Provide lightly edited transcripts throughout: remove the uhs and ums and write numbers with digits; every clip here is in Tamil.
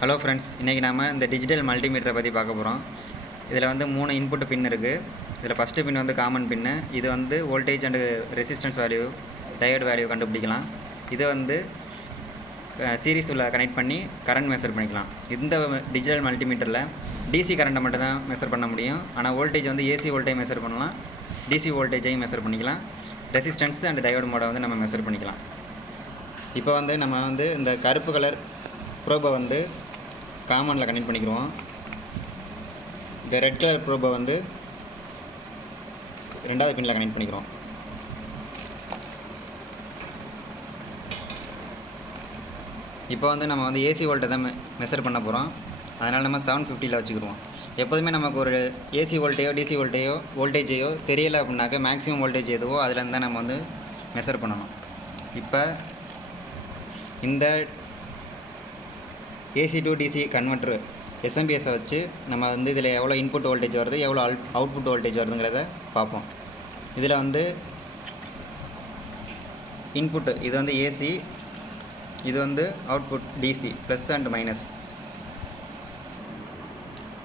ஹலோ ஃப்ரெண்ட்ஸ், இன்றைக்கி நம்ம இந்த டிஜிட்டல் மல்டிமீட்டரை பற்றி பார்க்க போகிறோம். இதில் வந்து 3 இன்புட் பின் இருக்குது. இதில் ஃபஸ்ட்டு பின் வந்து காமன் பின்னு. இது வந்து voltage and resistance value, diode value கண்டுபிடிக்கலாம். இதை வந்து சீரிஸ் உள்ள கனெக்ட் பண்ணி கரண்ட் மெஷர் பண்ணிக்கலாம். இந்த டிஜிட்டல் மல்டிமீட்டரில் டிசி கரண்ட்டை மட்டும் தான் மெஷர் பண்ண முடியும். ஆனால் வோல்டேஜ் வந்து ஏசி வோல்டேஜ் மெஷர் பண்ணலாம், டிசி வோல்டேஜையும் மெஷர் பண்ணிக்கலாம். ரெசிஸ்டன்ஸ் அண்ட் டயோடு மோடை வந்து நம்ம மெஷர் பண்ணிக்கலாம். இப்போ வந்து நம்ம வந்து இந்த கருப்பு கலர் ப்ரோபை வந்து காமனில் கனெக்ட் பண்ணிக்கிறோம். இந்த ரெட் கலர் ப்ரோபை வந்து ரெண்டாவது பின்னில் கனெக்ட் பண்ணிக்கிறோம். இப்போ வந்து நம்ம வந்து ஏசி வோல்ட்டை தான் மெஷர் பண்ண போகிறோம். அதனால் நம்ம 750 வச்சுக்கிடுவோம். எப்போதுமே நமக்கு ஒரு ஏசி வோல்ட்டேஜோ டிசி வோல்டேஜையோ தெரியலை அப்படின்னாக்க மேக்ஸிமம் வோல்டேஜ் எதுவோ அதுலேருந்து தான் நம்ம வந்து மெஷர் பண்ணணும். இப்போ இந்த ஏசி டு டிசி கன்வெர்ட்ரு எஸ்எம்பிஎஸை வச்சு நம்ம வந்து இதில் எவ்வளோ இன்புட் வோல்டேஜ் வருது, எவ்வளோ அவுட்புட் வோல்டேஜ் வருதுங்கிறத பார்ப்போம். இதில் வந்து இன்புட்டு இது வந்து ஏசி, இது வந்து output DC, plus and minus.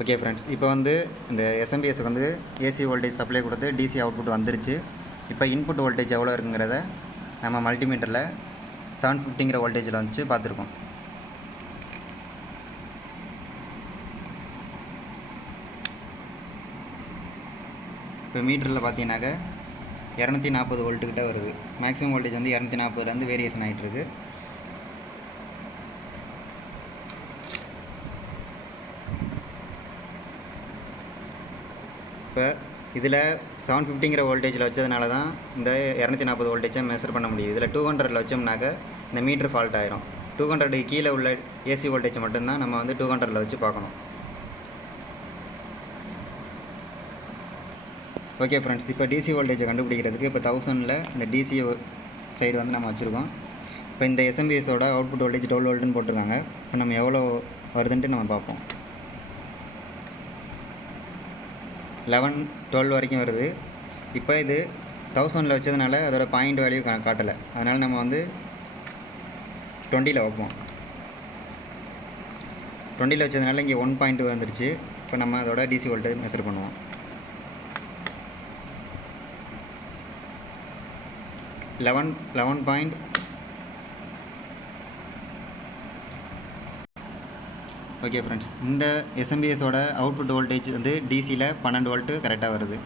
Okay friends, இப்போ வந்து இந்த எஸ்எம்பிஎஸ்க்கு வந்து ஏசி வோல்டேஜ் சப்ளை கொடுத்து டிசி அவுட்புட் வந்துருச்சு. இப்போ இன்புட் வோல்டேஜ் எவ்வளோ இருக்குங்கிறத நம்ம மல்டிமீட்டரில் 750 வோல்டேஜில் வச்சு பார்த்துருக்கோம். இப்போ மீட்டரில் பார்த்தீங்கன்னாக்க 240 வோல்ட்டுக்கிட்ட வருது. மேக்ஸிமம் வோல்டேஜ் வந்து 240லேருந்து வேரியேஷன் ஆகிட்டுருக்கு. இப்போ இதில் 750 வோல்டேஜில் வச்சதுனால தான் இந்த 240 வோல்டேஜை மெஷர் பண்ண முடியுது. இதில் 200 வச்சோம்னாக்க இந்த மீட்ரு ஃபால்ட் ஆயிரும். 200 கீழே உள்ள ஏசி வோல்டேஜ் மட்டும்தான் நம்ம வந்து 200 வச்சு பார்க்கணும். ஓகே ஃப்ரெண்ட்ஸ், இப்போ டிசி வோல்டேஜை கண்டுபிடிக்கிறதுக்கு இப்போ 1000 இந்த டிசி சைடு வந்து நம்ம வச்சுருக்கோம். இப்போ இந்த எஸ்எம்பிஎஸோட அவுட்புட் வோல்டேஜ் 12 வோல்ட்டுன்னு போட்டிருக்காங்க. இப்போ நம்ம எவ்வளோ வருதுன்ட்டு நம்ம பார்ப்போம். 11, 12 வரைக்கும் வருது. இப்போ இது 1000 வச்சதுனால அதோட பாயிண்ட் வேல்யூ காட்டலை. அதனால் நம்ம வந்து 20 வைப்போம். 20 வச்சதுனால இங்கே 1.2 வந்துருச்சு. இப்போ நம்ம அதோட டிசி வோல்டேஜ் மெஷர் பண்ணுவோம். 11. ஓகே ஃப்ரெண்ட்ஸ், இந்த எஸ்எம்பிஎஸோட அவுட்புட் வோல்டேஜ் வந்து டிசியில் 12 வோல்ட்டு கரெக்டாக வருது.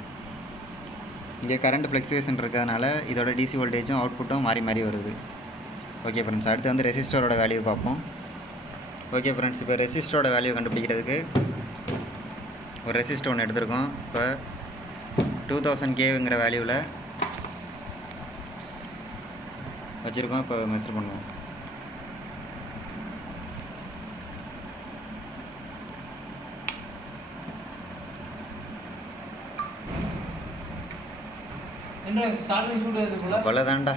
இங்கே கரண்ட் ஃப்ளக்சுவேஷன் இருக்கிறதுனால இதோட டிசி வோல்டேஜும் அவுட்புட்டும் மாறி மாறி வருது. ஓகே ஃப்ரெண்ட்ஸ், அடுத்து வந்து ரெசிஸ்டரோட வேல்யூ பார்ப்போம். ஓகே ஃப்ரெண்ட்ஸ், இப்போ ரெசிஸ்டரோட வேல்யூ கண்டுபிடிக்கிறதுக்கு ஒரு ரெசிஸ்டர் ஒன்று எடுத்திருக்கோம். இப்போ 2000 கேங்கிற வேல்யூவில் வச்சுருக்கோம். இப்போ மெஷர் பண்ணுவோம். என்ன சால்வை சூடு அவ்வளோதான்டா.